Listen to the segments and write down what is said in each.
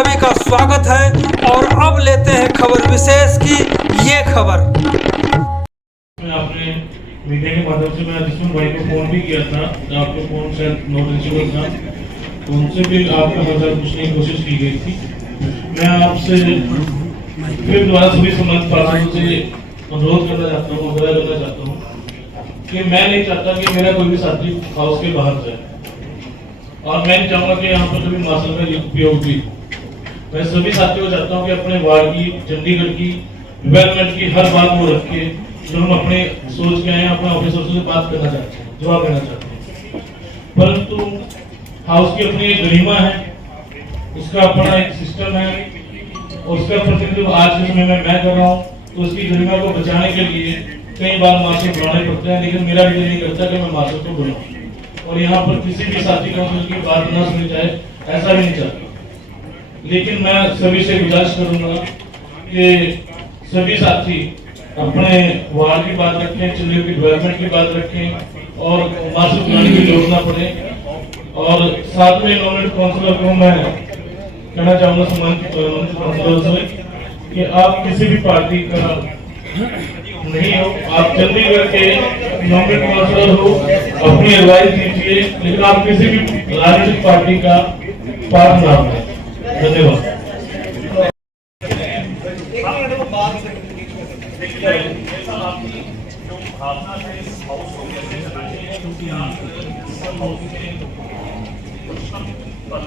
सभी का स्वागत है और अब लेते हैं खबर विशेष की ये खबर। आपने मीडिया के माध्यम से मैं जिसमें भाई को फोन भी किया था, आपको फोन शायद नॉट रीचेबल था, तो उनसे भी आपका हालचाल पूछने की कोशिश की गई थी। मैं आपसे फिर दोबारा सभी संबंधित पार्टियों से अनुरोध करना चाहता हूँ, आग्रह करना चाहता हूँ कि मैं नहीं चाहता कि मेरा कोई भी साथी हाउस के बाहर जाए, और मैं नहीं चाहूँगा कि यहाँ पर कभी मार्शल का उपयोग भी। मैं सभी साथियों को चाहता हूँ कि अपने वार्ड की, चंडीगढ़ की डेवलपमेंट की हर बात को रख के जो हम अपने सोच के आए हैं, अपने ऑफिसर से बात करना चाहते हैं, जवाब देना चाहते हैं। परंतु हाउस की अपनी एक गरिमा है, उसका अपना एक सिस्टम है, और उसका प्रतिनिधित्व आज के समय में मैं कर रहा हूँ। तो उसकी गरिमा को बचाने के लिए कई बार मार्शल बुलाने पड़ते हैं, लेकिन मेरा भी नहीं करता कि मैं मार्शल को बुलाऊं और यहाँ पर किसी भी साथी काउंसिल की बात ना सुनी जाए, ऐसा भी नहीं चाहता। लेकिन मैं सभी से गुजारिश करूंगा कि सभी साथी अपने वार्ड की बात रखें, चंडीगढ़ की डेवलपमेंट की बात रखें और मार्शल बुलाने की जरूरत ना पड़े। और साथ में नॉमिनेटेड काउंसिलर को मैं कहना चाहूंगा संबंधित काउंसिलर से कि आप किसी भी पार्टी का नहीं हो, आप चंडीगढ़ के नॉमिनेटेड काउंसिलर हो, अपनी एडवाइस दीजिए, लेकिन आप किसी भी राजनीतिक पार्टी का पार्ट ना बने। धन्यवाद।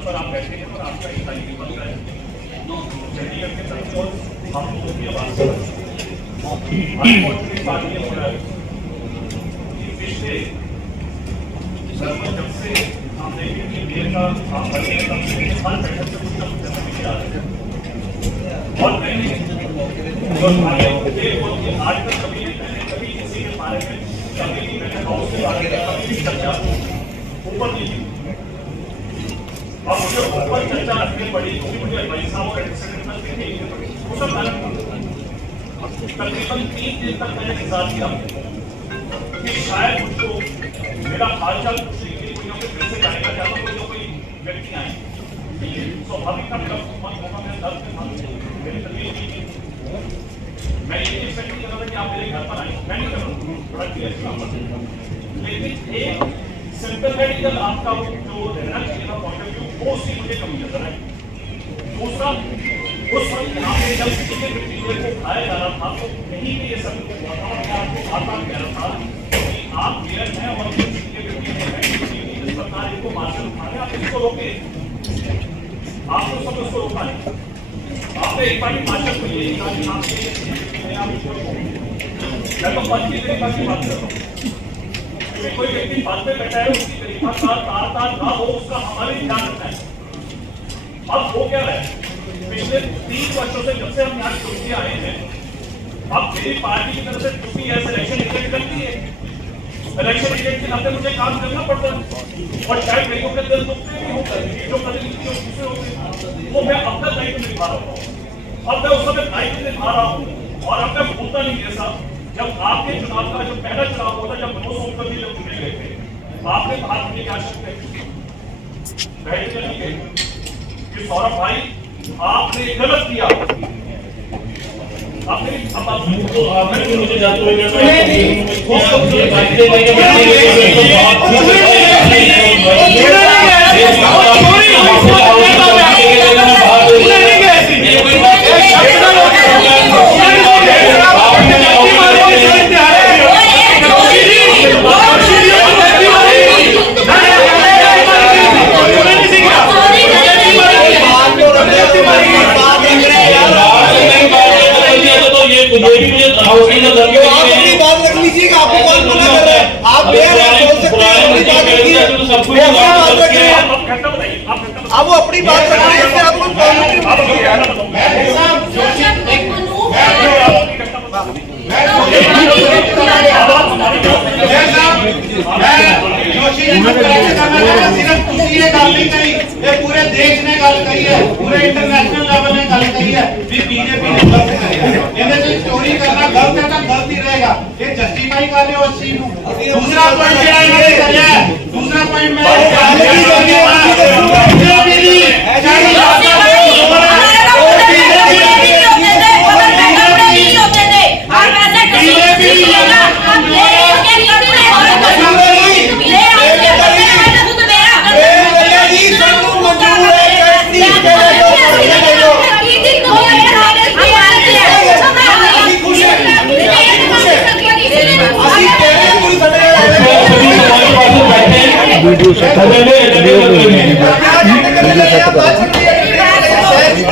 पर आप बैठे हैं और आपका एक तारीख बन रहा है, तो चंडीगढ़ के तरफ और हम लोग भी बात कर रहे हैं। पिछले जब से हम देखें कि देर का काम करने का तब से हर बैठक से कुछ ना कुछ करने आ रहे हैं और मैंने आज तक कभी किसी के बारे में कभी भी मैंने हाउस के बारे में कभी भी चर्चा ऊपर नहीं की। अब मुझे ऊपर चर्चा रखनी पड़ी क्योंकि मुझे भाई साहब और एडमिनिस्ट्रेशन भी नहीं पड़ी, वो सब कारण तकरीबन 3 दिन तक मैंने इंतजार किया कि शायद मुझको मेरा हालचाल पूछने के लिए कोई ना कोई पैसे जाएगा, या तो कोई ना कोई व्यक्ति आए। स्वाभाविक था मेरा मन होगा, मेरे दर्द में मन मेरी तकलीफ नहीं थी। मैं ये एक्सपेक्ट नहीं कर रहा था कि आप मेरे घर पर आए, मैं नहीं कर रहा हूँ बड़ा क्लियर, लेकिन एक सिंपैथेटिकल आपका वो जो रहना चाहिए ना पॉइंट ऑफ व्यू, वो उसकी मुझे कमी नजर आई। दूसरा, उस वक्त यहाँ पे जब किसी व्यक्ति को उठाया जा रहा था तो कहीं भी ये सब हुआ था, और मैं आपको बार-बार कह रहा था कि आप मेयर हैं और किसी व्यक्ति ने इस प्रकार इनको मार्शल उठाने, आप इसको रोके, आपको सब उसको रोका नहीं। आपने एक बार मार्शल को ये कहा कि मैं तो पद की तरीका की बात कर रहा हूँ, कोई व्यक्ति पद में बैठा है उसकी तरीका तार ना हो, उसका हमारे ध्यान रखना है। अब हो क्या रहा है, पिछले 3 वर्षों से जब से हम यहाँ चुनके आए हैं, अब मेरी पार्टी की तरफ से चुकी है, इलेक्शन एजेंट करती है, इलेक्शन एजेंट के नाते मुझे काम करना पड़ता है, और शायद मेरे को दिल दुखते भी होता है जो प्रतिनिधि दूसरे होते, वो मैं अपना दायित्व निभा रहा हूँ। अब मैं उस समय दायित्व निभा रहा हूँ, और अब मैं भूलता नहीं ऐसा, जब आपके चुनाव का जो पहला चुनाव होता, जब मनोज सोनकर जी जब चुने गए थे, आपने बात की क्या शक्ति है कि सौरभ भाई आपने गलत किया, आपने मुझे जाते आप वो अपनी बात कर रहे हैं, आपको पूरे देश ने गल करी है, पूरे इंटरनेशनल लेवल ने गल करी है भी बीजेपी ने गलत करी है, चोरी करना गलत है ना गलत ही रहेगा, ये जस्टिफाई कर लियो उस चीज को। दूसरा पॉइंट दूसरा पॉइंट मैं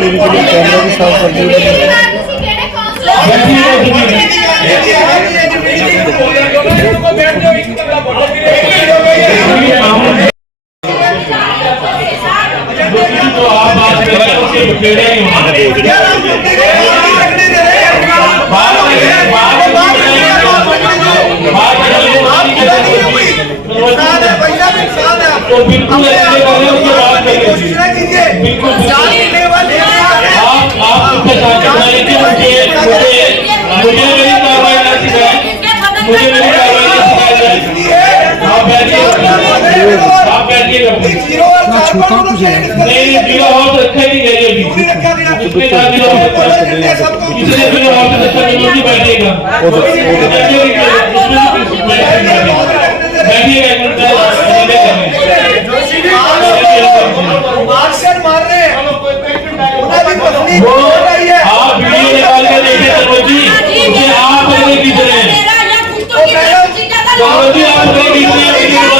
सीसीटीवी के लिए कैमरा भी साफ कर दिए। तो आप बात करते हो कि बिखेरे ही तो बिल्कुल ऐसे करें उसके बाद करेंगे बिल्कुल आप उसके साथ बताइए कि मुझे मेरी कार्रवाई ना सिखाए, मुझे मेरी कार्रवाई ना सिखाए। आप बैठिएगा नहीं, जीरो और अच्छा नहीं है ये भी उसमें क्या जीरो इसलिए जीरो और अच्छा नहीं होती। बैठिएगा मार रहे हैं आप वीडियो निकाल के देखिए सरोज जी, मुझे आप नहीं खींच रहे हैं सरोज जी, आप नहीं खींच रहे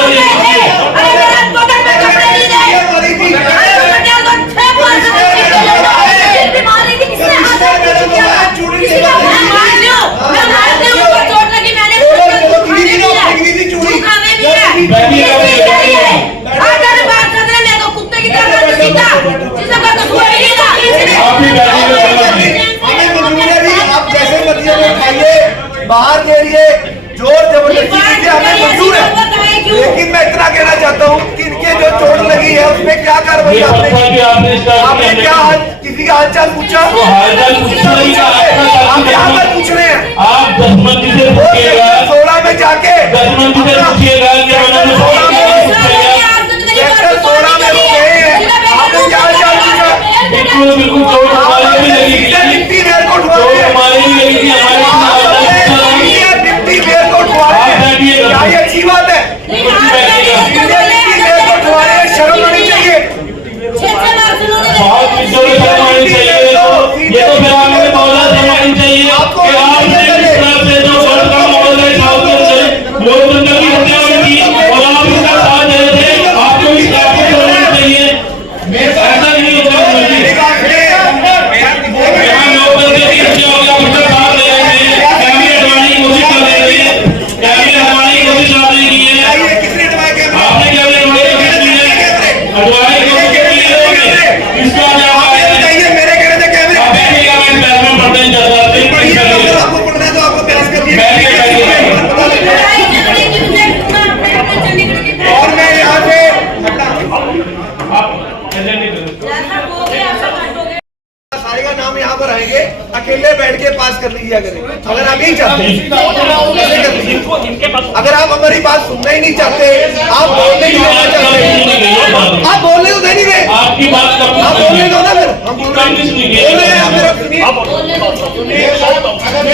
बाहर के लिए जोर जबरदस्ती कीजिए, हमें मंजूर है, लेकिन मैं इतना कहना चाहता हूँ कि इनके जो चोट लगी है उसमें क्या कार्रवाई आपने क्या किसी का हालचाल पूछा? आप यहाँ पर पूछ रहे हैं, आप 10 मंदी से पूछिएगा, 16 में जाके 10 मंदी से पूछिएगा कि सेक्टर 16 में वो गए हैं, आपने क्या हालचाल पूछा? बिल्कुल बिल्कुल चोट हमारे भी लगी थी, डिप्टी मेयर को उठवा चोट रहे हैं, हमारी भी लगी थी, हमारे डिप्टी मेयर को उठवा रहे हैं, क्या ये अच्छी बात है? डिप्टी मेयर को उठवा रहे हैं, शर्म आनी चाहिए। बहुत चीजों में शर्म आनी चाहिए। ये तो फिर आपने मौला शर्मानी चाहिए कि आपने इस तरह से जो वर्ड का मौला लोकतंत्र की हत्या हुई थी और आप इसका साथ दे रहे थे, आपको इस बात को छोड़ना चाहिए। ऐसा नहीं होता यहाँ लोकतंत्र की हत्या हो गया, उसका साथ दे रहे थे, कैबिनेट हटाने की कोशिश कर रहे थे, कैबिनेट हटाने की कोशिश आपने की है, आपने कैबिनेट हटाने की कोशिश की है, हटवाने की कोशिश की है, इसका क्या मेरे कहने से कैमरे आपको पढ़ना है तो आपको बहस करनी है। और मैं यहाँ से सारे का नाम यहाँ पर आएंगे, अकेले बैठ के पास कर लीजिए अगर आप नहीं चाहते, अगर आप हमारी बात सुनना ही नहीं चाहते, आप बोलने ही नहीं चाहते, आप बोलने तो दे नहीं रहे, आपकी बात आप बोलने दो ना, फिर हम बोल रहे हैं, आप मेरा सुनिए,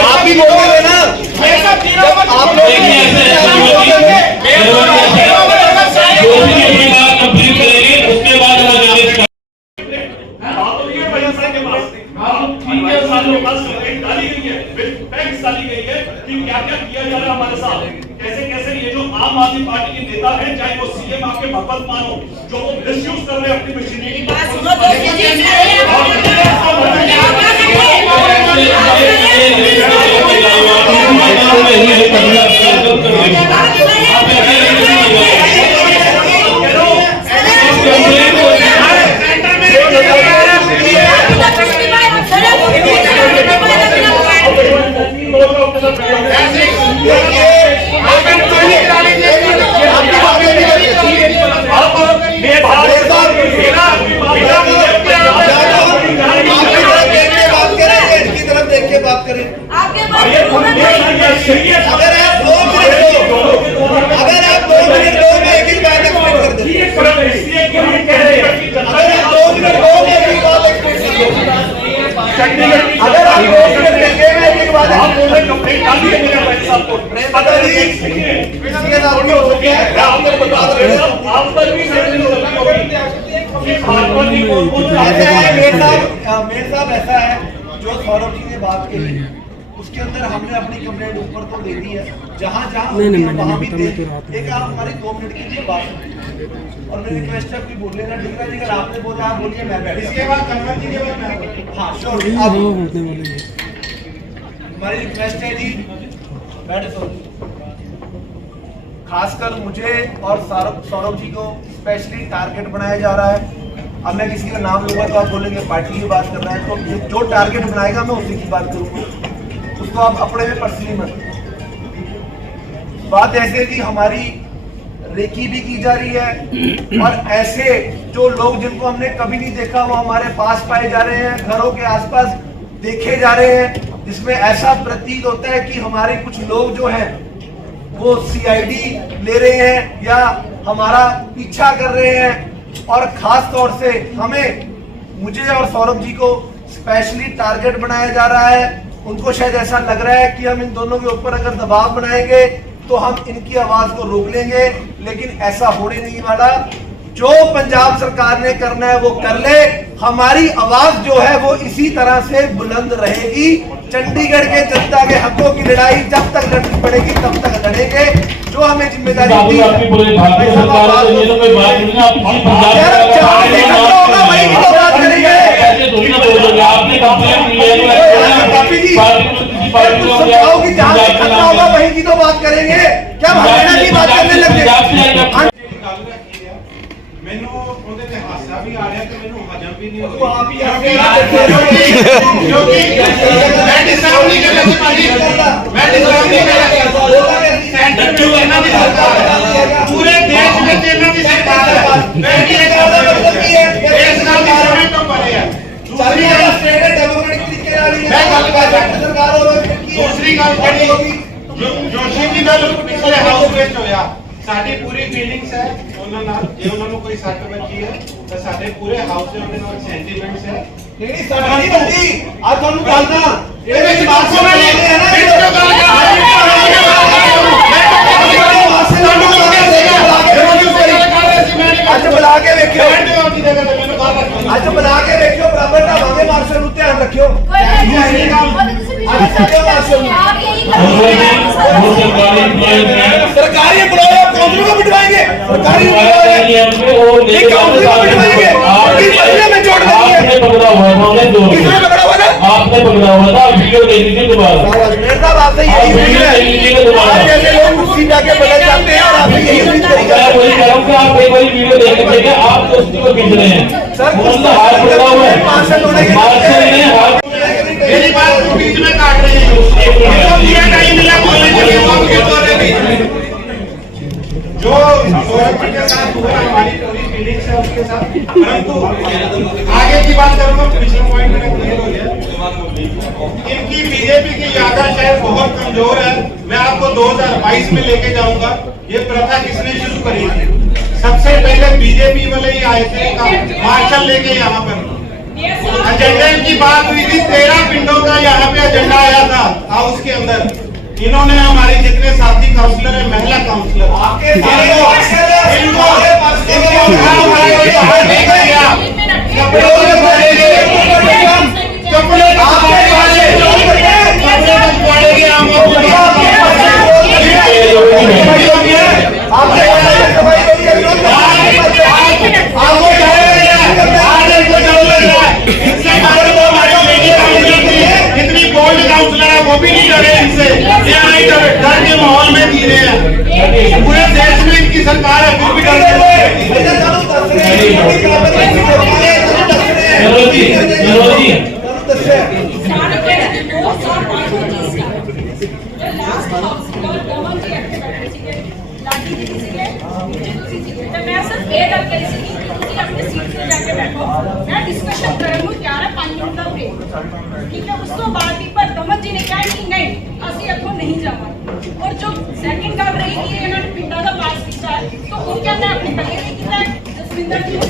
आप भी बोलोगे ना, आप लोग उसके बाद डाली गई है, टैक्स डाली गई है कि क्या क्या किया जा रहा है हमारे साथ, कैसे कैसे ये जो आम आदमी पार्टी के नेता हैं, चाहे वो सीएम आपके भगवत मानो, जो वो मिसयूज कर रहे हैं अपनी मशीनरी की। बात करें, आपके अगर आप 2 मिनट दो, अगर आप 2 मिनट दो, मैं एक ही बात एक्सप्लेन कर दूं। अगर आप 2 मिनट दो, मैं एक ही बात एक्सप्लेन कर दूं। अगर आप 2 मिनट देंगे, मैं एक ही बात कंप्लेंट डाल दी है मेरे भाई साहब को, पता नहीं किसी नाम की हो सकती है, आपको बता रहे हैं, आप पर भी मेरे साहब ऐसा है, जो सौरभ जी ने बात कही उसके अंदर हमने अपनी कंप्लेंट ऊपर तो दे दी है, जहाँ जहाँ वहाँ भी एक आप हमारी 2 मिनट के लिए बात और मेरी रिक्वेस्ट है कोई बोलने ना ठीक है जी, अगर आपने बोला आप बोलिए, मैं बैठ इसके बाद कन्वर जी के बाद मैं बोलूंगा। हाँ श्योर आप हमारी रिक्वेस्ट है जी, बैठ सो। खासकर मुझे और सौरभ जी को स्पेशली टारगेट बनाया जा रहा है। अब मैं किसी का नाम लूंगा तो आप बोलेंगे पार्टी की बात कर रहा है, तो जो टारगेट बनाएगा मैं उसी की बात करूंगा, उसको आप अपने में पर्सनली मत। बात ऐसे कि हमारी रेकी भी की जा रही है और ऐसे जो लोग जिनको हमने कभी नहीं देखा वो हमारे पास पाए जा रहे हैं, घरों के आसपास देखे जा रहे हैं, जिसमें ऐसा प्रतीत होता है कि हमारे कुछ लोग जो हैं वो सीआईडी ले रहे हैं या हमारा पीछा कर रहे हैं। और खास तौर से मुझे और सौरभ जी को स्पेशली टारगेट बनाया जा रहा है। उनको शायद ऐसा लग रहा है कि हम इन दोनों के ऊपर अगर दबाव बनाएंगे तो हम इनकी आवाज को रोक लेंगे, लेकिन ऐसा होने नहीं वाला। जो पंजाब सरकार ने करना है वो कर ले, हमारी आवाज जो है वो इसी तरह से बुलंद रहेगी। चंडीगढ़ के जनता के हकों की लड़ाई जब तक लड़नी पड़ेगी तब तक लड़ेंगे। जो हमें जिम्मेदारी दी है, वही की तो बात करेंगे। क्या हरियाणा की बात करने लगे? ਮੈਨੂੰ ਉਹਦੇ ਤੇ ਹਾਸਾ ਵੀ ਆ ਰਿਹਾ ਤੇ ਮੈਨੂੰ ਹਜਮ ਵੀ ਨਹੀਂ तो आप ही आगे क्योंकि मैं डिस्टर्ब नहीं कर रहा भाई, मैं डिस्टर्ब नहीं कर रहा। सेंटर में ਇਹਨਾਂ ਦੀ सरकार है, पूरे देश में ਇਹਨਾਂ ਦੀ सरकार है। मैं ये कहता हूं कि देश ਨਾਲ ਦੀ समय तो परे है। दूसरी ਗੱਲ स्टेट डेमोक्रेटिक तरीके ਨਾਲ मैं गल कर रहा सरकार होवे, दूसरी ਗੱਲ ਜਿਹੜੀ जोशी जी ਨਾਲ ਪਿਛਲੇ ਹਾਊਸ ਵਿੱਚ ਹੋਇਆ, ਸਾਡੀ ਪੂਰੀ ਫੀਲਿੰਗਸ ਹੈ ਉਹਨਾਂ ਨਾਲ। ਜੇ ਉਹਨਾਂ ਨੂੰ ਕੋਈ ਸੱਟ ਵੱਜੀ ਹੈ ਤਾਂ ਸਾਡੇ ਪੂਰੇ ਹਾਊਸ ਦੇ ਉਹਨਾਂ ਨਾਲ ਸੈਂਟੀਮੈਂਟਸ ਹੈ। ਨਹੀਂ ਸਾਡੀ ਨਹੀਂ ਬੰਦੀ ਆ ਤੁਹਾਨੂੰ ਦੱਸਦਾ ਇਹ ਵਿੱਚ ਬਾਸੋ ਨਾਲ ਹੈ ਨਾ, ਵਿੱਚ ਤੋਂ ਗੱਲ ਅੱਜ ਬੁਲਾ ਕੇ ਵੇਖਿਓ, ਅੱਜ ਬੁਲਾ ਕੇ ਵੇਖਿਓ, ਬਰਾਬਰ ਢਾਵਾਂਗੇ ਮਾਰਸ਼ਲ ਨੂੰ ਧਿਆਨ ਰੱਖਿਓ। सरकारी एम्प्लॉय काउंसिल को बिठवाएंगे, सरकारी एम्प्लॉय काउंसिल को बिठवाएंगे, में जोड़ देंगे। आपने पकड़ा हुआ था, किसने पकड़ा हुआ था? आपने पकड़ा हुआ था, वीडियो देख लीजिए दोबारा। मेरे साहब आपसे यही उम्मीद है, जैसे लोग कुर्सी जाके बदल जाते हैं और आपसे यही उम्मीद मैं वही कह रहा हूँ कि आप एक बार वीडियो देख लीजिए, आप तो उसी को खींच रहे हैं। सर हाथ पकड़ा हुआ है, मार्शल ने हाथ मेरी बात को बीच में काट रहे हैं। टाइम मिला बोलने के लिए, वो क्यों बोल रहे हैं? जो सौरभ जी के साथ हुआ हमारी पूरी फीलिंग्स है उसके साथ, परंतु आगे की बात करूंगा, पिछले पॉइंट में क्लियर हो गया। इनकी बीजेपी की याददाश्त शायद बहुत कमजोर है। मैं आपको 2022 में लेके जाऊंगा। ये प्रथा किसने शुरू करी? सबसे पहले बीजेपी वाले ही आए थे, मार्शल लेके यहाँ पर एजेंडा की बात हुई थी। 13 पिंडों का यहाँ पे एजेंडा आया था हाउस के अंदर। इन्होंने हमारे जितने साथी काउंसलर है, महिला काउंसलर, इतनी बोल्ड काउंसलर है, वो भी नहीं डरे इनसे। डर के माहौल में जी रहे हैं। पूरे देश में इनकी सरकार है, फिर भी डर ठीक है, उस तो बाद भी पर कमल जी ने कहा कि नहीं ਅਸੀਂ ਇੱਥੋਂ ਨਹੀਂ ਜਾਵਾਂਗੇ। और जो सेकंड गल रही कि इन्होंने पिंडा का पास किया है, तो वो क्या मैं अपने पहले नहीं किया है? जसविंदर जी को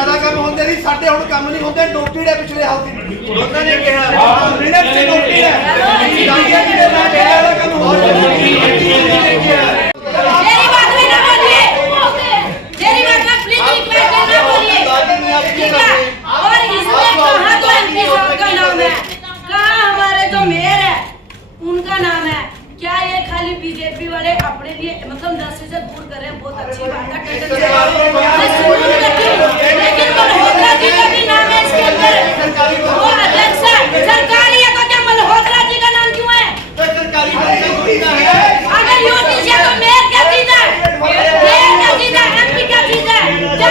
ਜ਼ਿਆਦਾ ਕੰਮ ਹੁੰਦੇ ਸੀ, ਸਾਡੇ ਹੁਣ ਕੰਮ ਨਹੀਂ ਹੁੰਦੇ, ਨੋਟਿਡ ਹੈ ਪਿਛਲੇ ਹਫ਼ਤੇ ਉਹਨਾਂ ਨੇ ਕਿਹਾ ਮਿੰਟ ਤੇ ਨੋਟਿਡ ਹੈ ਜਾਈਏ ਕਿ ਨਾ ਜ਼ਿਆਦਾ ਕੰਮ ਹੁੰਦਾ मेरी बात में ना बोलिए, मेरी बात में प्लीज रिक्वेस्ट है ना बोलिए, ठीक है? और इसमें कहाँ तो एमपी साहब का नाम है, कहाँ हमारे जो मेयर है उनका नाम है? क्या ये खाली बीजेपी वाले अपने लिए मतलब 10 से दूर कर रहे हैं? बहुत अच्छी बात है, लेकिन मल्होत्रा जी का भी नाम है इसके अंदर, वो अध्यक्ष है सरकारी है, तो क्या मल्होत्रा जी का नाम क्यों है? अगर योगी जी तो मेयर क्या चीज है, मेयर क्या चीज है, एमपी क्या चीज है? क्या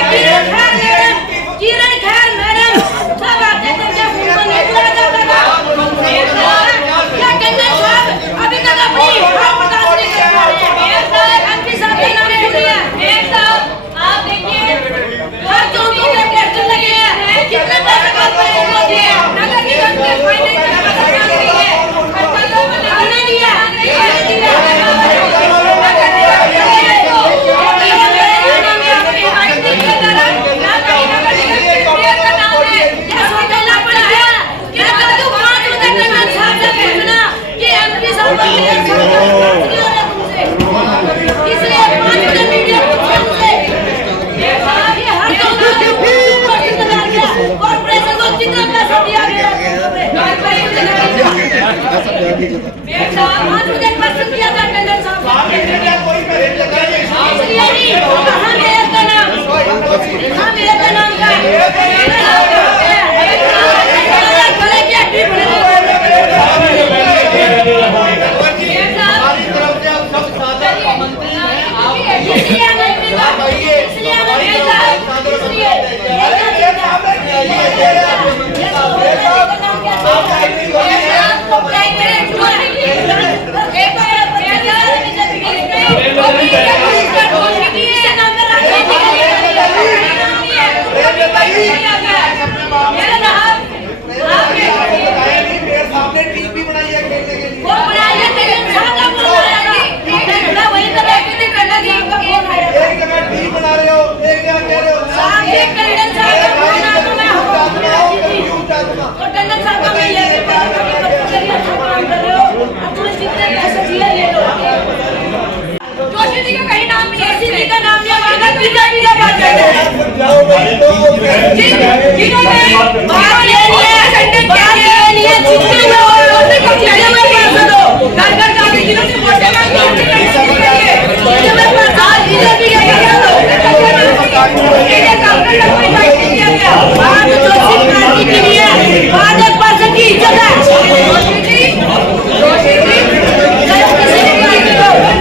किरण खैर मैडम सब आते थे, क्या उनको नहीं बुलाया जाता था? क्या टंडन साहब अभी तक अपनी हार बर्दाश्त नहीं कर रहे हैं? एमपी साहब के नाम क्यों नहीं है? मेयर साहब आप देखिए हर चौकी पे कैसे लगे हैं, कितने पैसे खर्च हुए इनको दिए,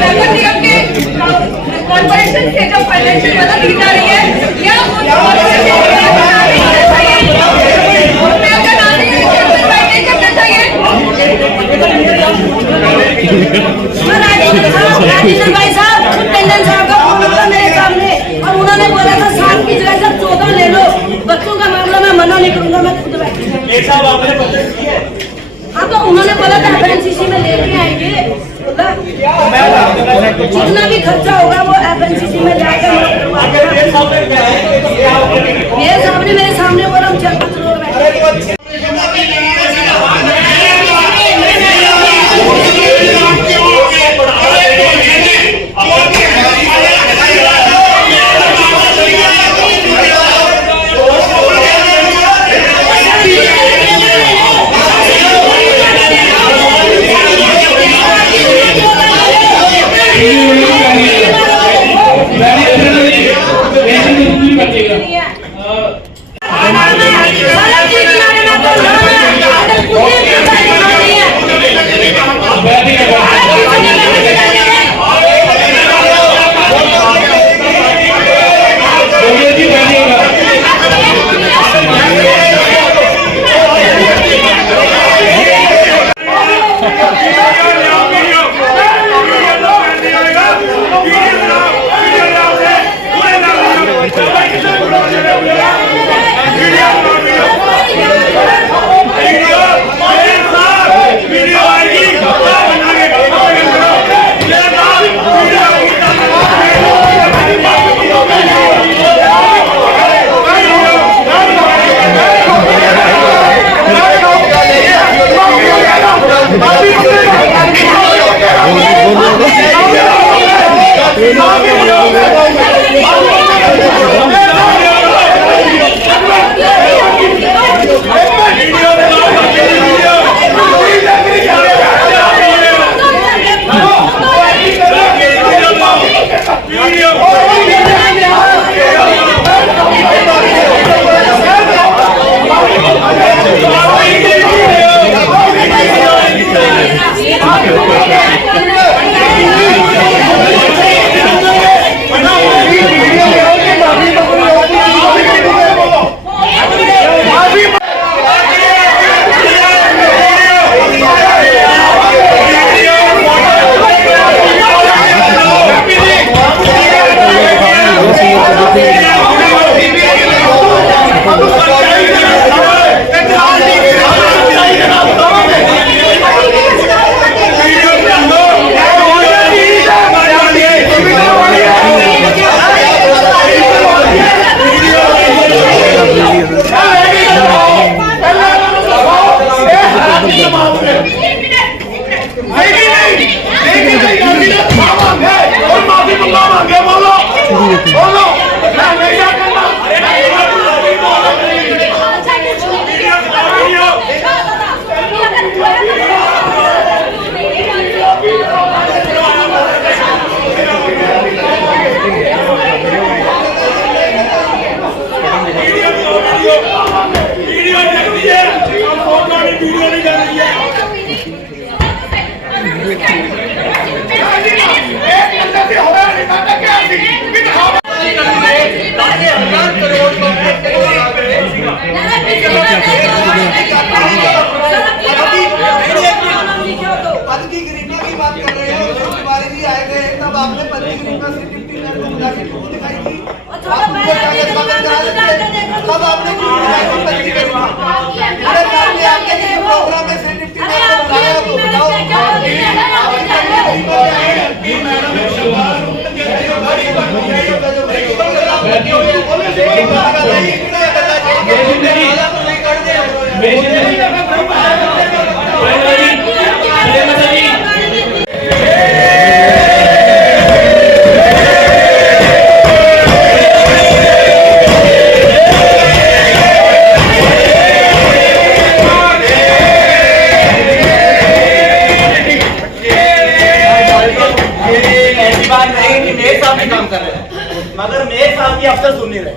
नगर निगम के फाइनेंस का पता नहीं है, खर्चा तो हमने दिया, हमने दिया, भाई साहब टंडन साहब का फोन था मेरे सामने और उन्होंने बोला था 7 की जगह सब 14 ले लो, बच्चों का मामला मैं मना नहीं करूंगा, मैं खुद बैठूंगा। हाँ तो उन्होंने बोला था एफएनसीसी में लेके आएंगे, जितना भी खर्चा होगा वो एफएनसीसी में जाएगा। मेरे सामने बोला हम 4-5 लोग बैठे। Very मगर मेरे साहब की अफसर सुन नहीं रहे।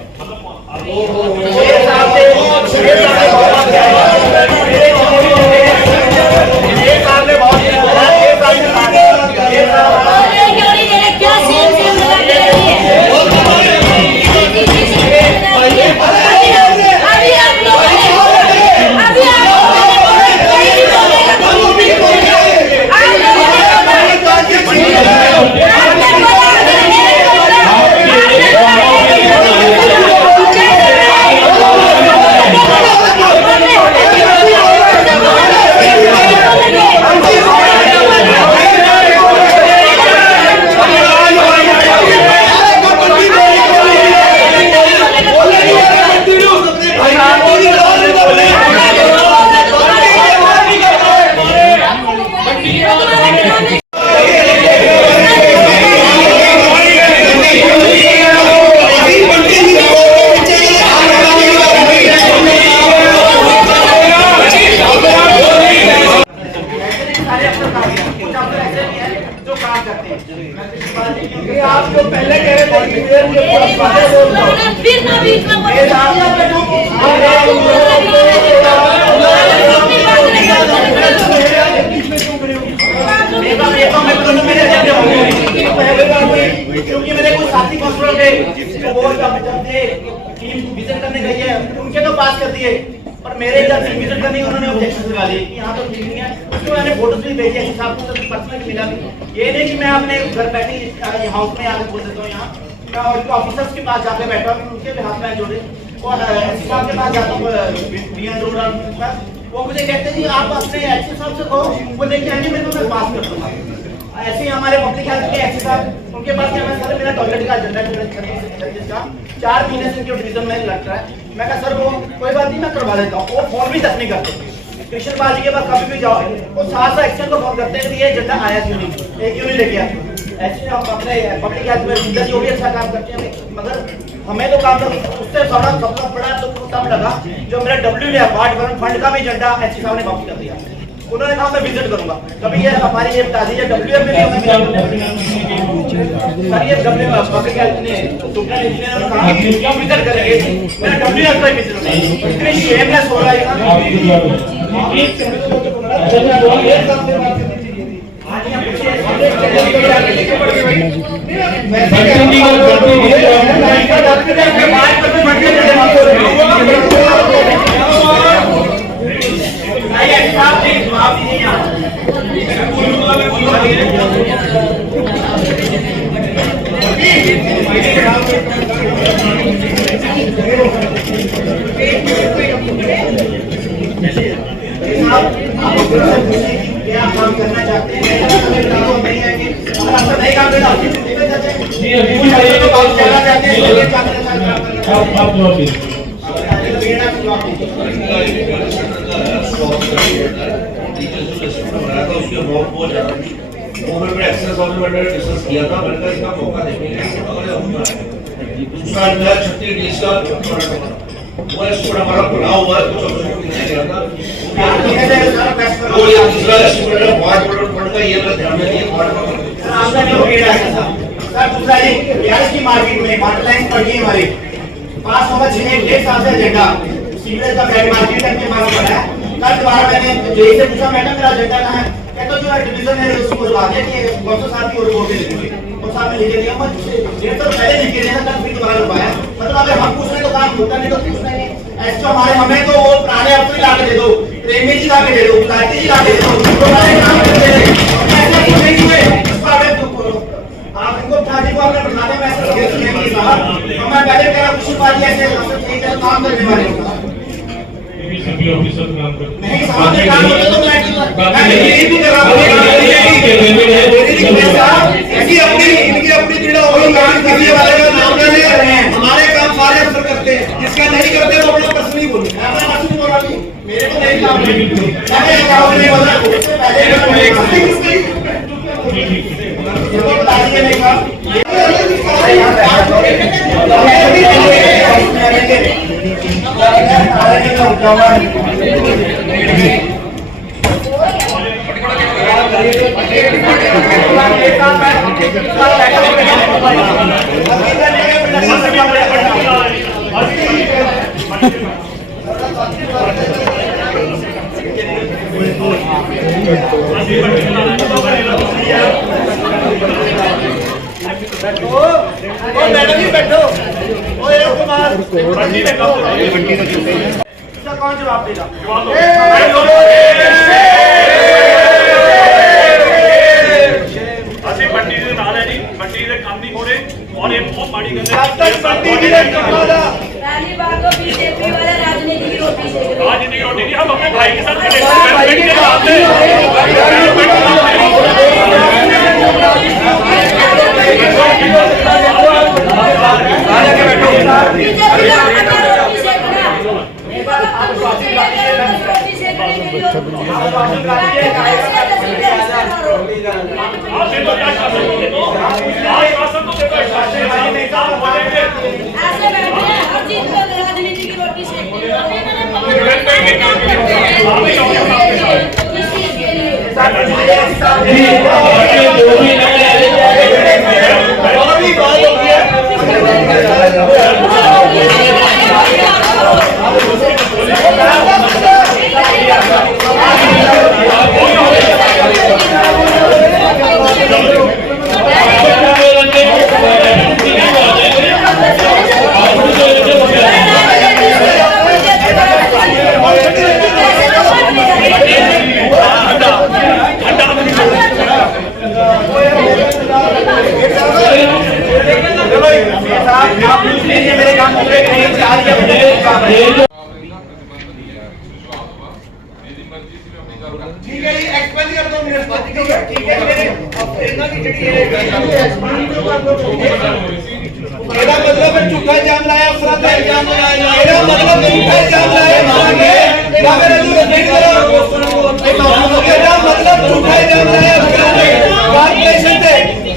क्योंकि मेरे कुछ साथी काउंसलर थे वो जब टीम विजिट करने गई है उनके तो पास कर दिए, पर मेरे जब टीम विजिट करने उन्होंने ऑब्जेक्शन लगा लिए कि यहाँ तो ठीक नहीं है। उसको मैंने फोटोज भी भेजी है, साहब को पर्सनली मिला भी। ये नहीं कि मैं अपने घर बैठे हाउस में आके बोल देता हूँ। यहाँ मैं ऑफिसर्स के पास जाके बैठा हूँ, उनके भी हाथ में जोड़े और साहब के पास जाता हूँ वो मुझे कहते हैं जी आप अपने एसपी साहब से कहो, वो लेके आएंगे मेरे को मैं पास कर दूंगा। ऐसे ही हमारे पब्लिक हेल्थ के एसपी साहब उनके पास क्या, मैं सर मेरा टॉयलेट का एजेंडा का 4 महीने से इनके डिवीजन में लग रहा है। मैं कहा सर वो कोई बात नहीं मैं करवा देता हूँ। वो फोन भी तक नहीं करते। कृष्ण बाजी के पास कभी भी जाओ वो साथ एक्शन को फोन करते हैं कि ये एजेंडा आया क्यों नहीं, ये क्यों नहीं लेके आते। ऐसे हम अपने पब्लिक हेल्थ में जिंदा जी वो भी अच्छा काम करते हैं, मगर हमें तो काम उससे सबसे बड़ा तो तब लगा जो मेरा डब्ल्यू में फंड का भी एजेंडा एसपी साहब ने कॉपी कर दिया। उन्होंने कहा मैं विजिट करूंगा। कभी ये हमारी ये बता दीजिए WM में सर ये WM पब्लिक हेल्थ ने सुप्रीम इंजीनियर ने कहा कि क्यों विजिट करेंगे, मेरा WM पर विजिट नहीं इतनी शेमलेस हो रहा है ना। क्या काम करना चाहते हैं नहीं है कि आपका नहीं काम करना डिस्कस किया था, मैंने इसका मौका देखेंगे दूसरा वो स्कूल हमारा खुला हुआ है, कुछ ऑप्शन नहीं किया था वो ये दूसरा स्कूल है वार्ड फंड का ये मैं ध्यान में दिया वार्ड आमदनी हो गया है सर। दूसरा ये प्याज की मार्केट में मार्केट लाइन पड़ गई हमारी पास होगा 6-1.5 साल से एजेंडा सीवरेज का बैग मार्केट करके हमारा पड़ा है। कल दोबारा मैंने जेई से पूछा मैडम मेरा एजेंडा कहाँ है, कहते जो डिवीजन है उसको बुलवा दिया कि परसों साहब की रिपोर्ट लिखेंगे और साहब ने लिख दिया। मैं ये तो पहले लिख दिया था, कल फिर दोबारा लिखवाया। मतलब अगर हम पूछ रहे तो काम होता नहीं तो पूछना ही ऐसे हमारे हमें तो वो पुराने अफसर ला के दे दो, प्रेमी जी ला के दे दो, गुलाटी जी ला के दे दो, हमारे काम करते हैं ऐसे नहीं हुए। आप इनको ठाजी को आपने बिठाने में ऐसे नहीं साहब मैं पहले कह रहा कुछ पार्टी ऐसे काम करने वाले सभी ऑफिसर काम करते हैं। नहीं साहब ने काम करते तो मैं यही भी कर रहा हूँ इनकी अपनी पीड़ा होगी, किसी वाले का नाम ले रहे हैं। हमारे काम सारे अफसर करते हैं, जिसका नहीं करते वो अपना पर्सनली बोलो। मेरे को नहीं काम नहीं बोला बताइए नहीं काम मैडम जी बैठो कौन जवाब देगा? ਅਸੀਂ ਪੱਟੀ ਦੇ ਨਾਲ ਹੈ ਜੀ, ਪੱਟੀ ਦੇ ਕੰਮ ਨਹੀਂ ਹੋ ਰਹੇ और ये बहुत बड़ी गल है। पहली बात तो बीजेपी वाले राजनीति की रोटी सेक रहे हैं। राजनीति की रोटी नहीं, हम अपने भाई के साथ खड़े हैं। बीजेपी का अपना रोटी सेकना ये बात आपको चाहिए कि रोटी सेकने के लिए आप तो क्या शासन को देखो, आज शासन तो देखो, शासन नहीं काम बोलेंगे ऐसे बैठे हैं हर चीज पर राजनीति की रोटी सेकते हैं। इस चीज के लिए मेरे काम हो गए नहीं चार ठीक है जी एक्सपेंड कर दो मेरे साथ ठीक है मेरे अपना की जड़ी है मेरा मतलब है झूठा इल्जाम लाया अफसर का इल्जाम लगाया मेरा मतलब झूठा इल्जाम लाया मांगे या मेरा जो नहीं करो मेरा मतलब झूठा इल्जाम लाया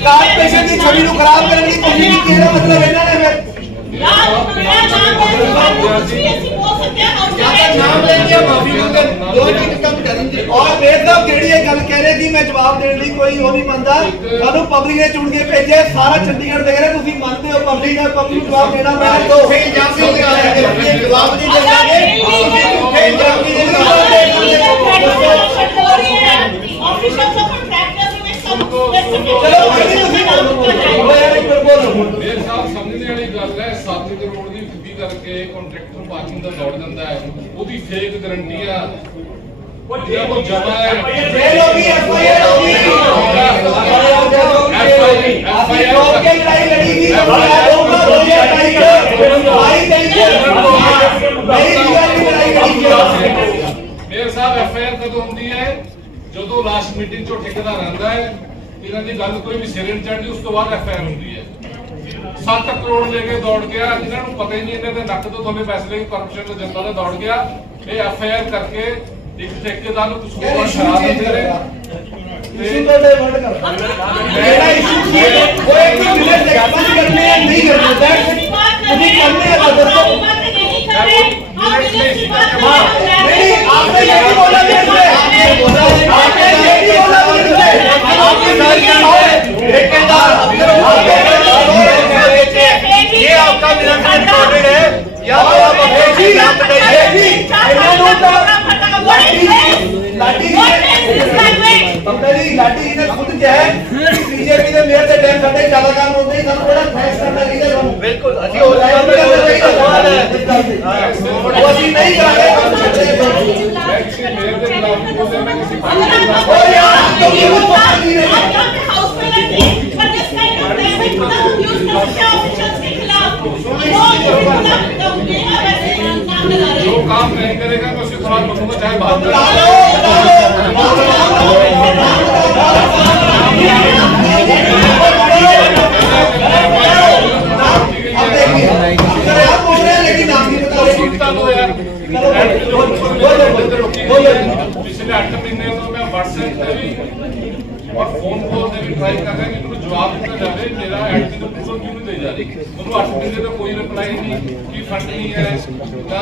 कारपोरेशन की छवि को खराब करने की कोशिश की मेरा मतलब है ना नाम ले लिया माफी मांगे दो चीज कम करेंगे और मेरे साहब ਜਿਹੜੀ ਇਹ ਗੱਲ ਕਹਿ ਰਹੇ ਕਿ ਮੈਂ ਜਵਾਬ ਦੇਣ ਲਈ ਕੋਈ ਉਹ ਨਹੀਂ ਮੰਨਦਾ ਸਾਨੂੰ ਪਬਲਿਕ ਨੇ ਚੁਣ ਕੇ ਭੇਜਿਆ ਸਾਰਾ ਚੰਡੀਗੜ੍ਹ ਦੇਖ ਰਿਹਾ ਤੁਸੀਂ ਮੰਨਦੇ ਹੋ ਪਬਲਿਕ ਦਾ ਪਬਲਿਕ ਨੂੰ ਜਵਾਬ ਦੇਣਾ ਮੈਂ ਤਾਂ ਝੂਠੇ ਇਲਜ਼ਾਮ ਕਿਉਂ ਲਗਾ ਰਹੇ ਹੋ ਜਵਾਬ ਨਹੀਂ ਦੇਣਗੇ ਤੁਸੀਂ ਝੂਠੇ ਇਲਜ਼ਾਮ ਨਹੀਂ ਦੇਣਗੇ ऑफिशियल सब प्रैक्टिस में सब ਚਲੋ ਭਾਜੀ ਤੁਸੀਂ ਬੋਲੋ ਯਾਰ ਇੱਕ ਵਾਰ ਬੋਲੋ ਮੇਰੇ ਸਾਹਿਬ ਸਮਝਣੇ ਵਾਲੀ ਗੱਲ ਹੈ 7 ਕਰੋੜ ਦੀ ਖੁੱਦੀ ਕਰਕੇ ਕੰਟਰੈਕਟਰ ਪਾਰਕਿੰਗ ਦਾ ਦੌੜ ਜਾਂਦਾ ਹੈ ਉਹਦੀ ਫੇਕ ਗਾਰੰਟੀ ਆ ਜਿਹੜਾ ਕੋ ਜਮਾ ਹੈ ਜੇਲ੍ਹ ਹੋ ਗਈ ਐਫਆਈਆਰ ਹੋ ਗਈ ਅਸੀਂ ਲੋਕ ਕੇ ਲੜਾਈ ਲੜੀ ਸੀ ਲੋਕਾਂ ਨੂੰ ਲੜਾਈ ਆਈ ਨਹੀਂ ਮੇਰੀ ਲੜਾਈ ਲੜੀ ਮੇਰੇ ਸਾਹਿਬ ਐਫਆਈਆਰ ਕਦੋਂ ਹੁੰਦੀ ਹੈ ਜਦੋਂ ਲਾਸਟ ਮੀਟਿੰਗ ਚੋਂ ਠੇਕੇਦਾਰ ਆਂਦਾ ਹੈ ਇਹਨਾਂ ਦੀ ਗੱਲ ਕੋਈ ਵੀ ਸਿਰੇ ਨਹੀਂ ਚੜ੍ਹਦੀ ਉਸ ਤੋਂ ਬਾਅਦ ਐਫਆਈਆਰ ਹੁੰਦੀ ਹੈ 7 ਕਰੋੜ ਲੈ ਕੇ ਦੌੜ ਗਿਆ ਇਹਨਾਂ ਨੂੰ ਪਤਾ ਹੀ ਨਹੀਂ ਇਹਨਾਂ ਦੇ ਨੱਕ ਤੋਂ ਥੋੜੇ ਪੈਸੇ ਲੈ ਕੇ ਕਾਰਪੋਰੇਸ਼ਨ ਦਾ ਜਨਤਾ ਦਾ ਦੌੜ ਗਿਆ ਇਹ ਐਫਆਈਆਰ ਕਰਕੇ ਇੱਕ ਠੇਕੇਦਾਰ ਨੂੰ ਤੁਸੀਂ ਹੋਰ ਸ਼ਰਾਬ ਦਿੰਦੇ ਰਹੇ ਇਸ਼ੂ ਦਾ ਡਾਇਵਰਟ ਕਰ ਮੇਰਾ ਇਸ਼ੂ ਕੀ ਹੈ ਉਹ ਇੱਕ ਮਿੰਟ ਐਕਸਪੈਂਡ ਕਰਨੇ हैं नहीं करने ਤੁਸੀਂ करने हैं तो दसो नहीं आपने ये नहीं बोला आपने बोला आपने ये नहीं बोला आपने ठेकेदार ये आपका निरंतर रिकॉर्डेड है या तो आप अपने नाम बताइए लाठी जी ने खुद क्या है बीजेपी ने मेयर से टाइम साडे ज्यादा काम होंदे ही ਸਾਨੂੰ ਬੜਾ ਫੈਸ ਕਰਨਾ ਚਾਹੀਦਾ ਸਾਨੂੰ ਬਿਲਕੁਲ ਅਸੀਂ ਉਹ ਲਾਈਨ ਵੀ ਕਰਨਾ ਚਾਹੀਦਾ ਸਵਾਲ ਹੈ ਉਹ ਅਸੀਂ ਨਹੀਂ ਕਰਾਂਗੇ ਮੇਰੇ ਦੇ ਖਿਲਾਫ ਬੋਲਦੇ ਮੈਂ ਕਿਸੇ ओ यार तो ये वो बात नहीं है हाउस में लगी पर दिस काइंड ऑफ टेक्निक को यूज करते हैं ऑफिशियल्स के खिलाफ जो काम नहीं करेगा मैं उसके खिलाफ बोलूंगा चाहे बात पिछले 8 महीने तो मैं व्हाट्सएप पे भी और फोन कॉल से भी ट्राई कर रहे हैं कि जवाब देना जाए मेरा एड की अप्रूवल क्यों नहीं दे जा रही दोनों 8 महीने तो कोई रिप्लाई नहीं कि फंड नहीं है ना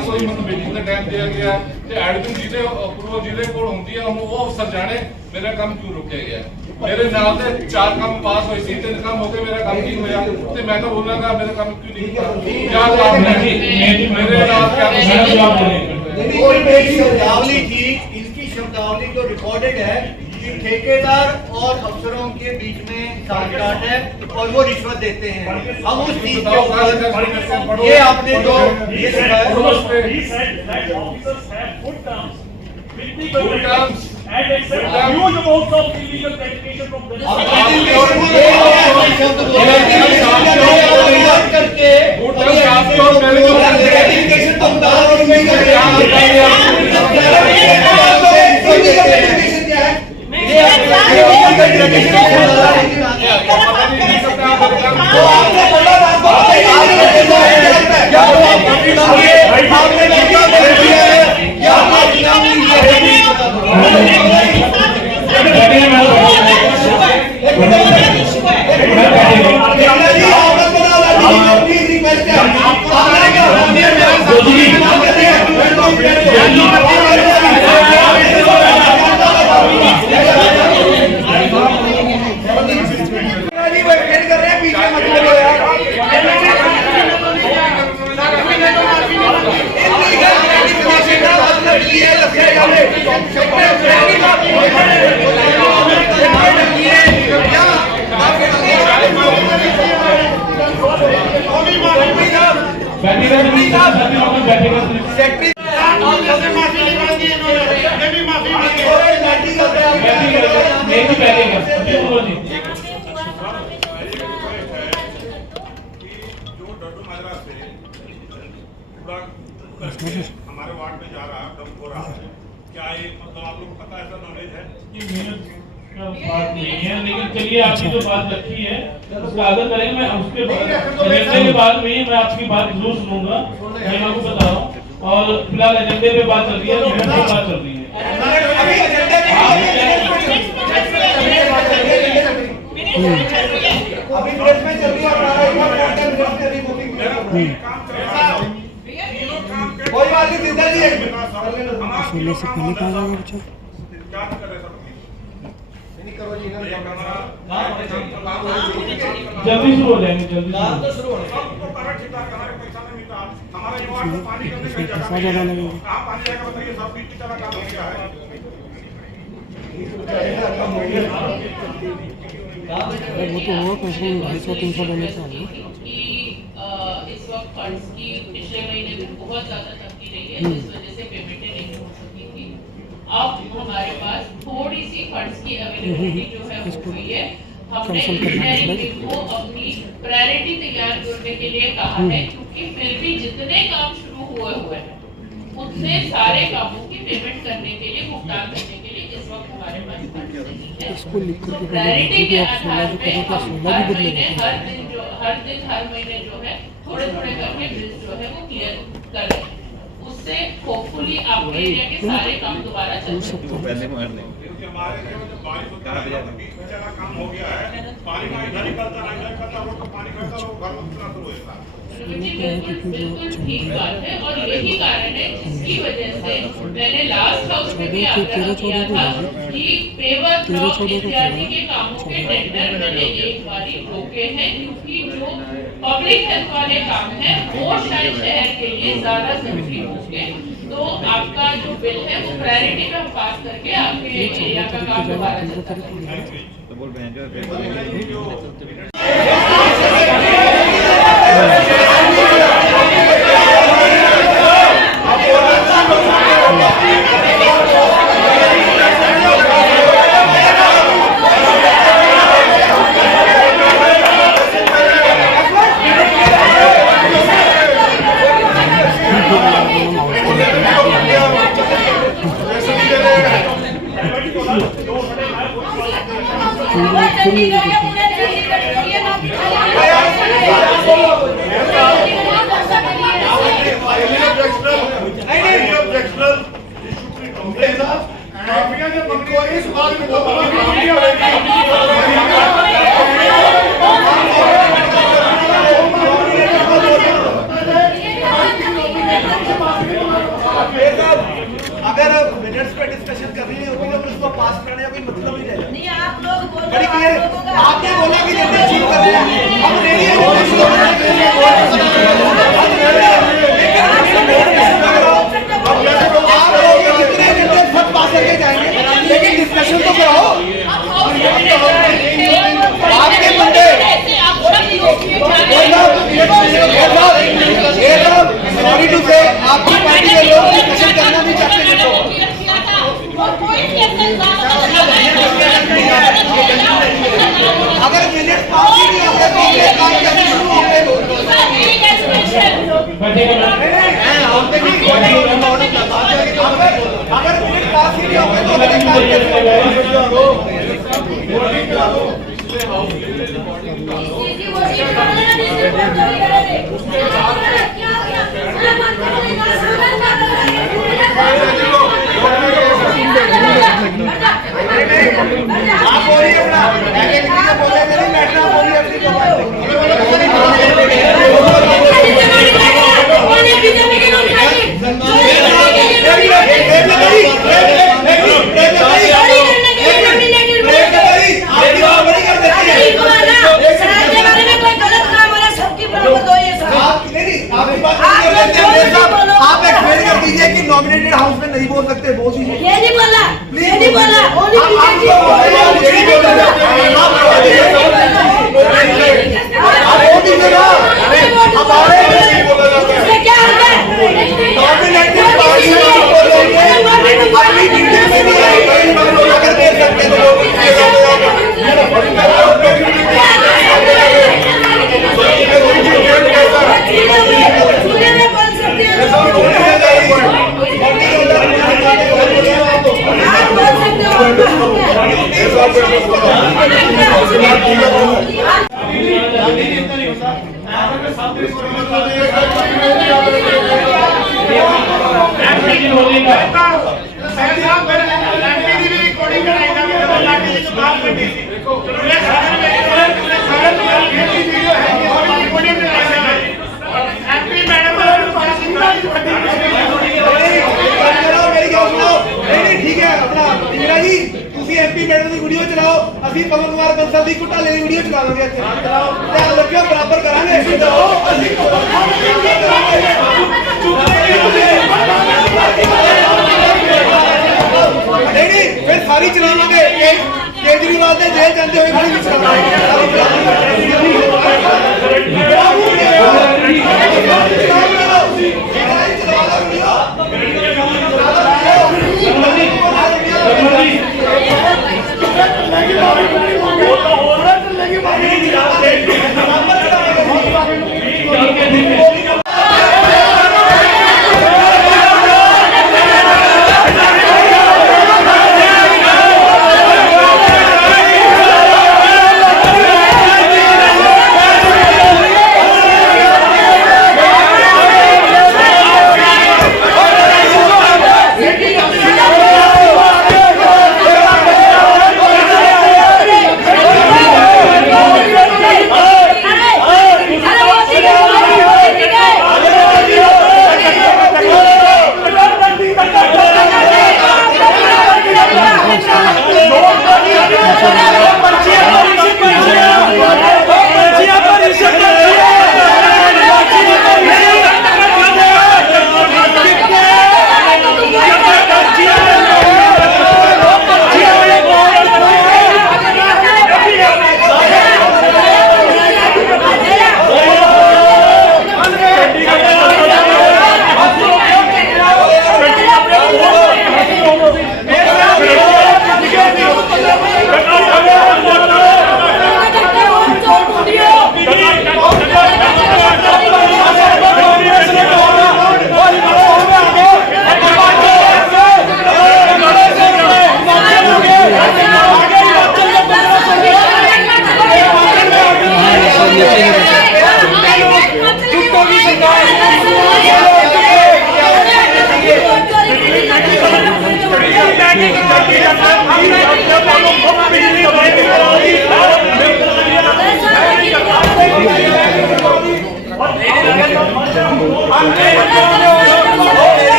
कोई मतलब मीटिंग का टाइम दिया गया ते एड की जिले अप्रूवल जिले कोल होंदी है वो अफसर जाने मेरा काम क्यों रुके गया मेरे नाल ते 4 काम पास होई सी 3 काम हो गए मेरा काम नहीं होया ते मैं तो बोलांगा मेरा काम क्यों नहीं हुआ क्या काम नहीं मेरे नाल क्या जवाब देने और मेरी शब्दावली थी इसकी शब्दावली तो रिकॉर्डेड है कि ठेकेदार और अफसरों के बीच में साझेदार है और वो रिश्वत देते हैं हम उस चीज के ऊपर ये आपने जो ये सुना है He said that officers have good terms with the government and accept huge amounts of illegal dedication from the करके हमारे वार्ड में जा रहा है डंप हो रहा है क्या ये मतलब आप लोग पता ऐसा नॉलेज है बात नहीं है लेकिन चलिए आपकी जो बात रखी है उसका आदर करेंगे मैं उसके एजेंडे के बाद में मैं आपकी बात जरूर सुनूंगा मैं आपको बता रहा हूँ और फिलहाल एजेंडे पे बात चल रही है बात चल रही है अभी प्रेस में चल रही है कोई बात नहीं जिंदा जी सोने से पहले कहा जाएगा बच्चा विचार कर रहे सब जल्दी शुरू हो जाएंगे, जल्दी सबको कारण ठीक ठाक हमारे पैसा नहीं मिलता। हमारे युवा को पानी करने की जगह नहीं है। कहाँ पानी जाएगा बताइए, सब बीच की तरह काम हो गया है। वो तो हुआ कम से कम 250-300 देने से होगा। इस वक्त फंड्स की पिछले महीने में बहुत ज्यादा तंगी रही है, जिस वजह से पेमेंटें नहीं हो सकी थी। अब हमारे पास थोड़ी सी फंड्स की अवेलेबिलिटी जो है हो गई है। हमने इंजीनियरिंग विंग को अपनी प्रायोरिटी तैयार करने के लिए कहा है, क्योंकि फिर भी जितने काम शुरू हुए हैं उतने सारे कामों की पेमेंट करने के लिए, भुगतान करने के लिए इस वक्त हमारे पास फंड्स नहीं है। इसको लिख करके प्रायोरिटी के आधार पे हर हर महीने जो है थोड़े थोड़े करके बिल्स जो है वो क्लियर कर रहे हैं। उससे होपफुली आपके एरिया के सारे काम दोबारा चल सकते हैं। हमारे जब बारिश होता है तो बीच में जगह काम हो गया है, पानी ना इधर निकलता ना इधर निकलता, वो तो पानी खड़ता लोग घर में चला शुरू होता है। बिल्कुल ठीक बात है, और यही कारण है जिसकी वजह से मैंने लास्ट हाउस में भी आग्रह किया था कि पेवर ब्लॉक इत्यादि के कामों के टेंडर मैंने एक बार रोके हैं, क्योंकि जो पब्लिक हेल्थ वाले काम है वो शायद शहर के लिए ज्यादा जरूरी होंगे। तो आपका जो बिल है वो प्रायोरिटी में हम पास करके आपके एरिया का काम दोबारा अगर मिनट्स पे डिस्कशन करनी नहीं होती तो फिर उसको पास करने का कोई मतलब नहीं रहेगा। नहीं, आप लोग बोलो, बड़ी क्लियर, आपने बोला कि जितने अचीव कर रहे हैं हम रेडी हैं, लेकिन आप लोग जितने जितने सब पास करके जाएंगे, लेकिन डिस्कशन तो कराओ। आपके बंदे सॉरी टू से आपकी पार्टी के लोग डिस्कशन करना नहीं चाहते। अगर मिनट पास ही नहीं होंगे तो ये काम कैसे शुरू होंगे? अगर मिनट पास ही नहीं होंगे तो अगले काम कैसे आप बोलिए ना, पहले किसी ने बोले नहीं बैठना, बोलिए अपनी आप एक्सप्लेन कर दीजिए कि नॉमिनेटेड हाउस में नहीं बोल सकते, बोल दीजिए। ये नहीं बोला, ये नहीं बोला, क्या होता है? ठीक है अपना चलावांगे इत्थे ध्यान रखियो बराबर करांगे नहीं फिर सारी चलावांगे केजरीवाल ने जेल जाते हुए खड़ी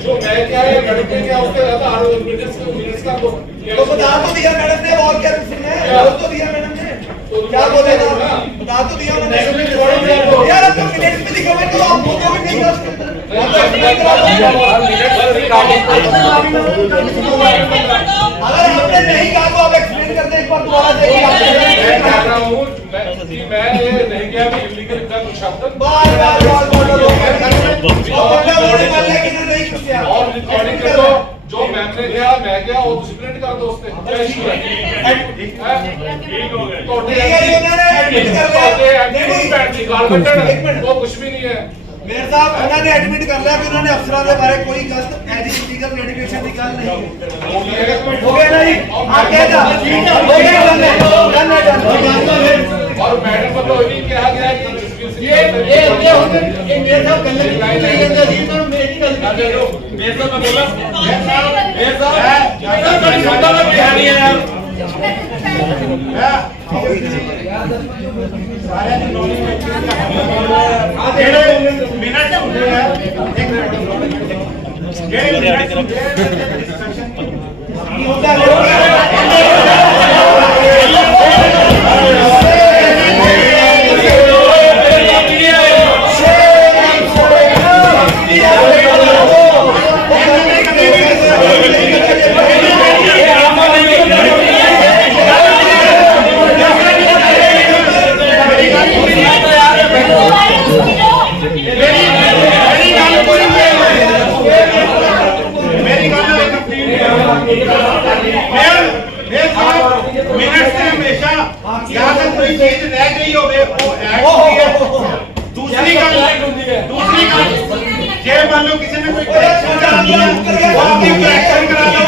जो मैं क्या है मैडम ने क्या उसके आधार मिनट्स का तो बता तो दिया मैडम ने और क्या सुनना है बोल तो दिया मैडम ने क्या बोलेगा बता तो दिया उन्होंने यार अब तो मिनट्स में दिखाओगे तो आप फोटो भी नहीं कर सकते अगर हमने नहीं कहा तो आप एक्सप्लेन कर दे एक बार दोबारा मैं कह रहा हूँ मैं ये नहीं किया कि इलीगल का कुछ शब्द बार और रिकॉर्डिंग कर दो जो मैम ने किया मैं किया वो डिसिप्लिन कर दो उसने क्या इशू है ठीक हो गया तो वो कुछ भी नहीं है मेरे साहब उन्होंने एडमिट कर लिया कि उन्होंने अफसरों के बारे कोई गलत इलीगल मेडिकेशन निकाल नहीं हो गया नहीं आगे जा हो गया और मैडम को तो ये कहा गया कि ये मेरे साथ गलती नहीं है जी तो मेरी गलती है मेरे साथ मैं बोला मेरे साथ बड़ी शब्द में बिहारी है यार सारे नॉलेज मिनट होते हैं एक मिनट मिनट से हमेशा यहाँ तक कोई चीज रह गई हो दूसरी गल जे मान लो किसी ने कोई करेक्शन करा दिया आपकी करेक्शन करा लो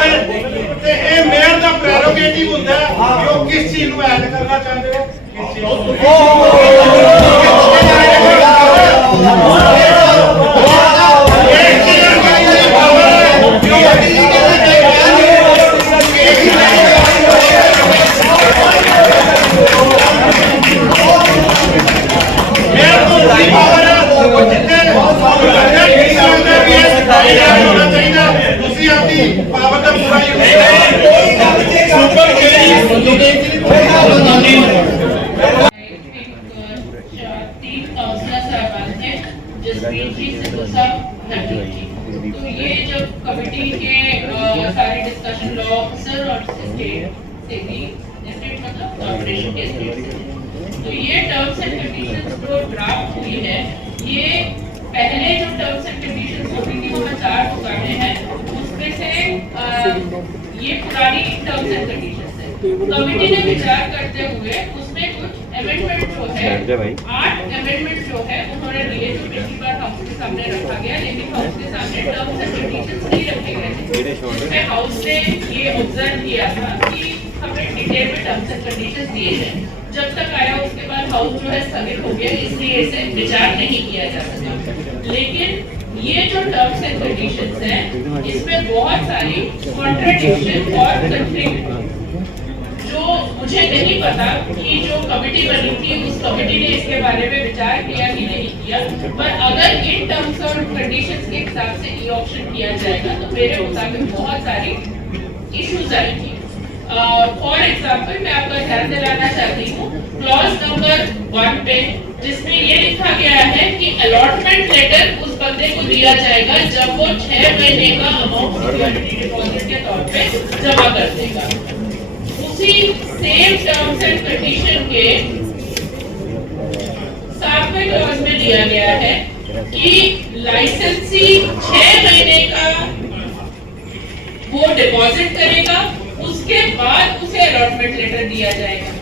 ते ये मेयर दा प्रेरोगेटिव ਹੁੰਦਾ है कि वो किस चीज ਨੂੰ ऐड करना चाहते हो किस चीज ਤੁਸੀਂ ਆਪਣੀ ਪਾਵਰ ਦਾ ਪੂਰਾ ਯੂਜ਼ ਸੁਪਰ तीन काउंसलर साहबान हैं जसवीर जी सिद्धू साहब नटवर जी तो ये जब कमेटी के सारे डिस्कशन लॉ ऑफिसर और स्टेट से भी स्टेट मतलब कॉर्पोरेशन के स्टेट से तो ये टर्म्स एंड कंडीशंस जो ड्राफ्ट हुई है ये पहले जो टर्म्स एंड कंडीशंस होती थी वहाँ 4 दुकानें हैं उसमें से ये पुरानी टर्म्स एंड कंडीशंस है कमेटी ने विचार करते हुए उसमें कुछ अमेंडमेंट जो है 8 अमेंडमेंट जो है उन्होंने दिए जो पिछली बार हाउस के सामने रखा गया लेकिन हाउस के सामने टर्म्स एंड कंडीशंस नहीं रखे गए थे इसमें हाउस ने ये ऑब्जर्व किया था कि हमें डिटेल में टर्म्स एंड कंडीशंस दिए हैं जब तक आया उसके बाद हाउस जो है स्थगित हो गया इसलिए इसे विचार नहीं किया जा सका लेकिन ये जो टर्म्स एंड कंडीशंस हैं इसमें बहुत सारी कॉन्ट्रडिक्शन और कंफ्लिक्ट जो मुझे नहीं पता कि जो कमेटी बनी थी उस कमेटी ने इसके बारे में विचार किया कि नहीं किया पर अगर इन टर्म्स और कंडीशंस के हिसाब से ई ऑप्शन किया जाएगा तो मेरे मुताबिक बहुत सारी इश्यूज आएंगी फॉर एग्जाम्पल मैं आपका ध्यान दिलाना चाहती हूँ क्लॉज नंबर 1 पे जिसमें ये लिखा गया है कि अलॉटमेंट लेटर उस बंदे को दिया जाएगा जब वो 6 महीने का अमाउंट सिक्योरिटी डिपॉजिट के तौर पे जमा कर देगा उसी सेम टर्म्स एंड कंडीशन के 7वें क्लॉज में दिया गया है कि लाइसेंसी 6 महीने का वो डिपॉजिट करेगा उसके बाद उसे अलॉटमेंट लेटर दिया जाएगा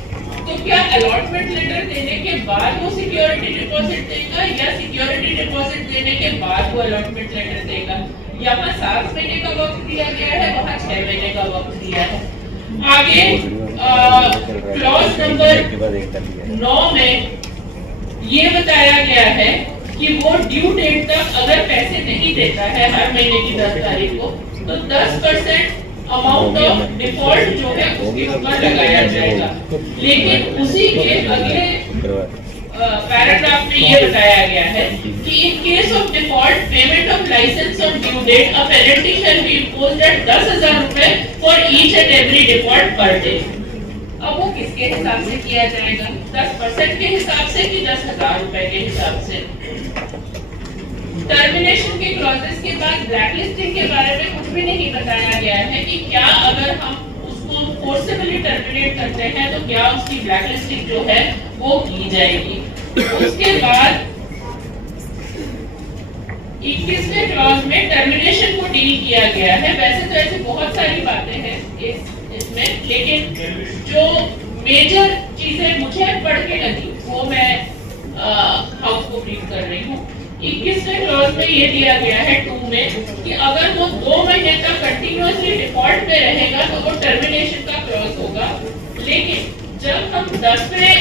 तो क्या अलॉटमेंट लेटर देने के बाद वो सिक्योरिटी डिपॉजिट देगा या सिक्योरिटी डिपॉजिट देने के बाद वो अलॉटमेंट लेटर देगा यहाँ 7 महीने का वक्त दिया गया है वहाँ 6 महीने का वक्त दिया है आगे क्लॉज नंबर 9 में ये बताया गया है कि वो ड्यू डेट तक अगर पैसे नहीं देता है हर महीने की 10 तारीख को तो 10% अमाउंट ऑफ डिफॉल्ट जो है उसके ऊपर लगाया जाएगा लेकिन उसी के अगले पैराग्राफ में ये बताया गया है कि in case of default payment of licence on due date a penalty shall be imposed at 10,000 रुपए for each and every default per day अब वो किसके हिसाब से किया जाएगा 10% के हिसाब से कि 10,000 रुपए के हिसाब से टर्मिनेशन के क्लॉजेस के बाद ब्लैकलिस्टिंग के बारे में कुछ भी नहीं बताया गया है कि क्या अगर हम उसको फोर्सिबली टर्मिनेट करते हैं तो क्या उसकी ब्लैकलिस्टिंग जो है वो की जाएगी। उसके बाद 21वें क्लॉज में टर्मिनेशन को डील किया गया है। वैसे तो ऐसी बहुत सारी बातें हैं इसमें, लेकिन जो मेजर चीजें मुझे पढ़ के लगी वो मैं हाउस को ब्रीफ कर रही हूँ। 21वें क्लॉज में ये दिया गया है 2 में कि अगर वो 2 महीने तक कंटिन्यूअसली डिफॉल्ट में रहेगा तो वो टर्मिनेशन का क्लॉज होगा। लेकिन जब हम 10वें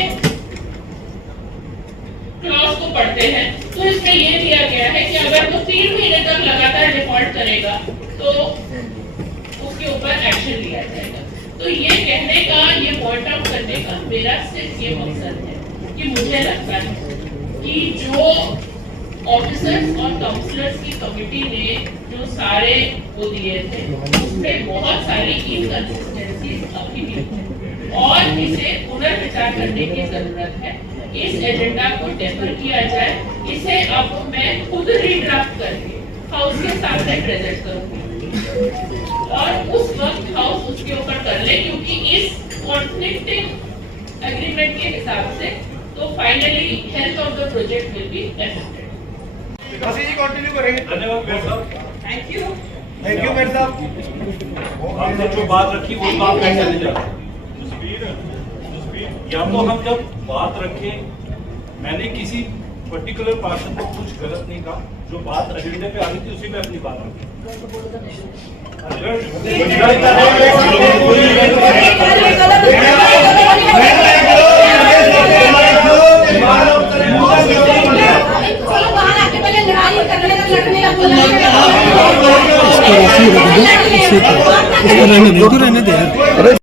क्लॉज को पढ़ते हैं तो इसमें ये दिया गया है कि अगर वो 3 महीने तक लगातार डिफॉल्ट करेगा तो उसके ऊपर एक्शन लिया जाएगा। तो ये कहने का, ये पॉइंट आउट करने का मेरा सिर्फ ये मकसद है कि मुझे लगता है कि जो ऑफिसर्स और काउंसलर्स की कमिटी ने जो सारे वो दिए थे उसमें बहुत सारी इनकंसिस्टेंसीज अभी भी हैं और इसे पुनर्विचार करने की जरूरत है। इस एजेंडा को डेफर किया जाए। इसे अब मैं खुद रीड्राफ्ट करके हाउस के सामने प्रेजेंट करूंगी और उस वक्त हाउस उसके ऊपर कर ले, क्योंकि इस कॉन्फ्लिक्टिंग एग्रीमेंट के हिसाब से तो finally health of the project will be affected. जी कंटिन्यू करेंगे। धन्यवाद मेयर साहब। थैंक यू मेयर साहब। हमने जो बात रखी वो बात कैसे चले जा रही या तो हम जब बात रखें, मैंने किसी पर्टिकुलर पर्सन को कुछ गलत नहीं कहा, जो बात एजेंडे पे आ रही थी उसी पे अपनी बात रखी। इसको रहने दे यार।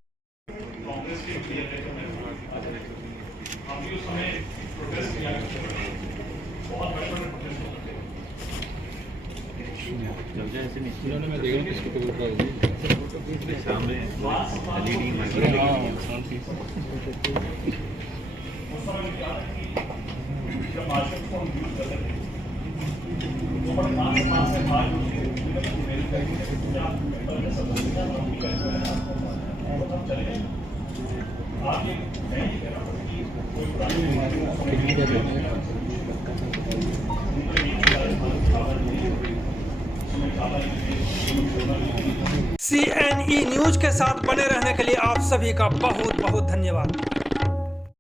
CNE न्यूज के साथ बने रहने के लिए आप सभी का बहुत बहुत धन्यवाद।